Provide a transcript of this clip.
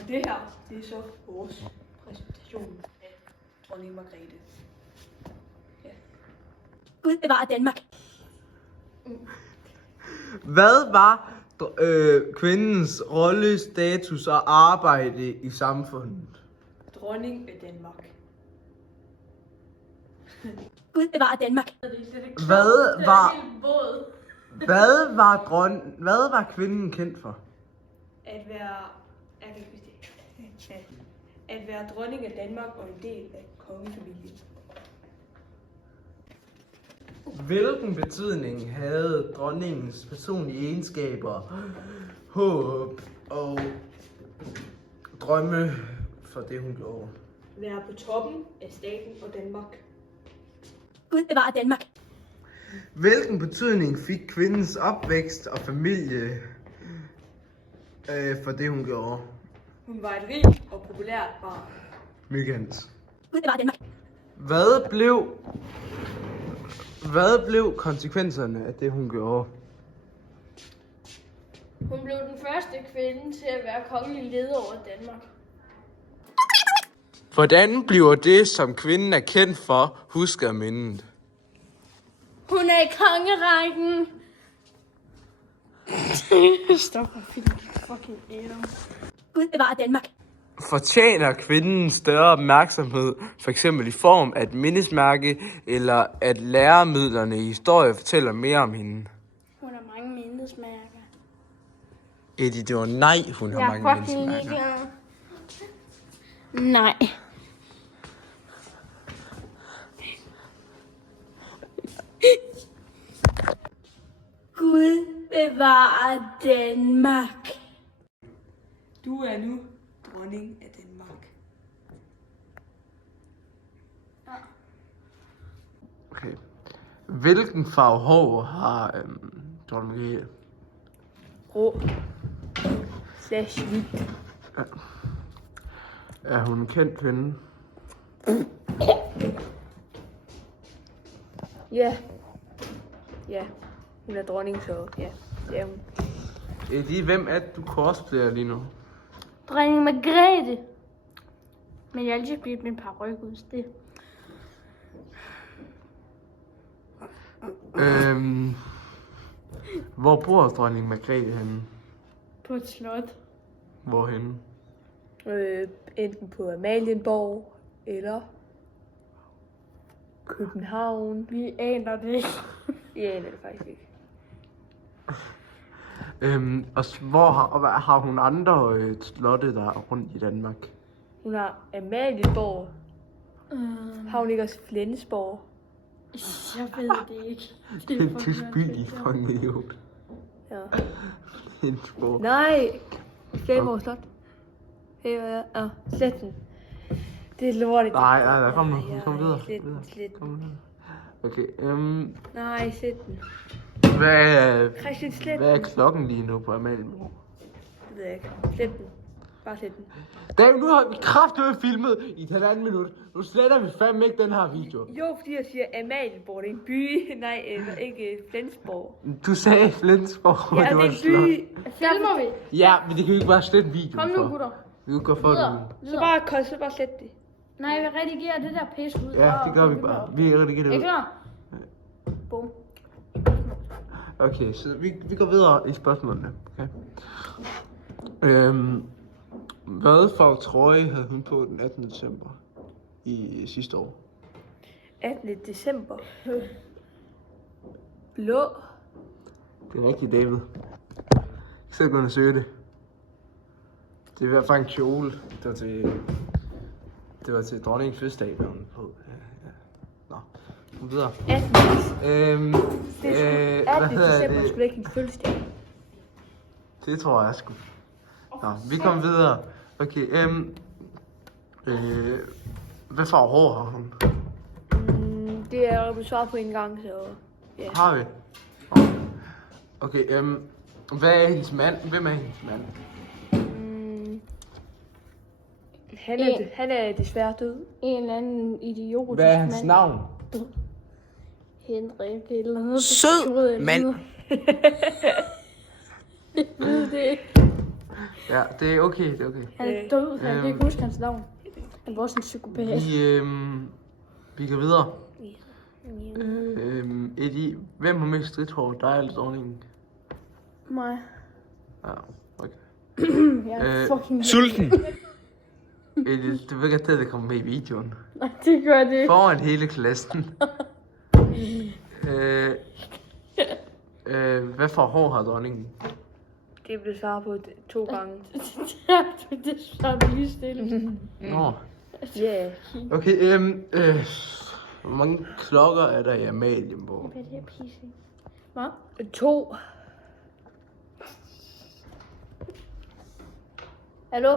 Og det her, det er så vores præsentation af dronning Margrethe. Ja. Gud bevare Danmark. Hvad var kvindens rolle, status og arbejde i samfundet? Dronning af Danmark. Gud bevare Danmark. Hvad var kvinden kendt for? At være... At være dronning af Danmark og en del af kongefamilien. Hvilken betydning havde dronningens personlige egenskaber, håb og drømme for det, hun gjorde? Være på toppen af staten og Danmark. Gud bevare Danmark. Hvilken betydning fik kvindens opvækst og familie for det, hun gjorde? Hun var et rigt og populært barn. Myggens. Gud bevare Danmark. Hvad blev konsekvenserne af det, hun gjorde? Hun blev den første kvinde til at være kongelig leder over Danmark. Hvordan bliver det, som kvinden er kendt for, husket og mindet? Hun er i kongerækken. Stop og film. Fucking ære. Gud bevare Danmark. Fortjener kvinden større opmærksomhed, f.eks. i form af et mindesmærke, eller at læremidlerne i historie fortæller mere om hende? Hun har mange mindesmærker. Eddie, det var nej, hun har mange mindesmærker. Nej. Gud bevare Danmark. Du er nu dronning af Danmark. Okay. Hvilken farve hår har dronning Margrethe? Rå. /hvid. Er hun en kendt kvinde? Ja. Ja. Hun er dronning, så ja. Det er hun. Eddie, hvem er det, du cosplayer lige nu? Dronning Margrethe. Men jeg har altid blivet min paryk ud det. Hvor bor dronning Margrethe henne? På et slot. Hvorhenne? Enten på Amalienborg eller København. Vi aner det ikke. Vi aner det faktisk ikke. Og har hun andre slotte, der er rundt i Danmark? Hun har Amalienborg. Har hun ikke også Flensborg? Jeg ved det ikke. Det er en tysk by, de er fucking idiot. Ja. Flensborg. Nej. Flensborg Slot. Ja. Sletten. Det er lortet. Nej, kom nu. Kom videre. Sletten. Okay, Nej, Sletten. Christian Sletten. hvad er klokken lige nu på Amalienborg? Det ved jeg ikke. Sletten. Bare Sletten. David, nu har vi kraftigt filmet i et halvandet minut. Nu sletter vi fandme ikke den her video. Jo, fordi jeg siger Amalienborg. Det er en by. Nej, ikke Flensborg. Du sagde Flensborg. Ja, det er en by. Filmer vi? Ja, men det kan vi ikke bare slette videoen Kom for. nu, gutter. Vi kan gå for det. Så bare slet det. Nej, vi redigerer det der pis ud. Ja, det gør vi bare. Vi redigerer det Er I ud. klar? Bum. Okay, så vi går videre i spørgsmålene. Okay. Hvad for trøje havde hun på den 18. december i sidste år? 18. december. Blå. Det er rigtigt, David. Jeg skal gå ind og søge det. Det er i hvert fald en kjole. Det var til dronningens fødselsdag, der hun på. Ja. Nå, kom videre. 18. Hvad hedder december det? skulle ikke en fødselsdag. Det tror jeg sgu. Nå, vi kommer videre. Okay, hvad farve hår har hun? Det er jo svaret på en gang, så ja. Har vi? Okay, hvad er hendes mand? Hvem er hendes mand? Han er desværre død. En eller anden idiot. Hvad er hans navn? Henrik eller noget. Sød mand. Jeg ved det ikke. Ja, det er okay, det er okay. Han er død, han kan ikke huske hans navn. Han var også en psykopat. Vi går videre. Eddie, hvem har mest stridthår? Dig eller dronningen? Mig. Ja, okay. Jeg er fucking... Sulten! Eddie, du vil ikke have det kommer med i videoen. Nej, det gør det ikke. Foran hele klassen. Hvad for hår har dronningen? Det blev svaret på 2 gange. Det svarer vi lige stille. Nå. Ja. Okay, hvor mange klokker er der i Amalienborg? Hvad er det her pisse? Hvad? 2. Hallo?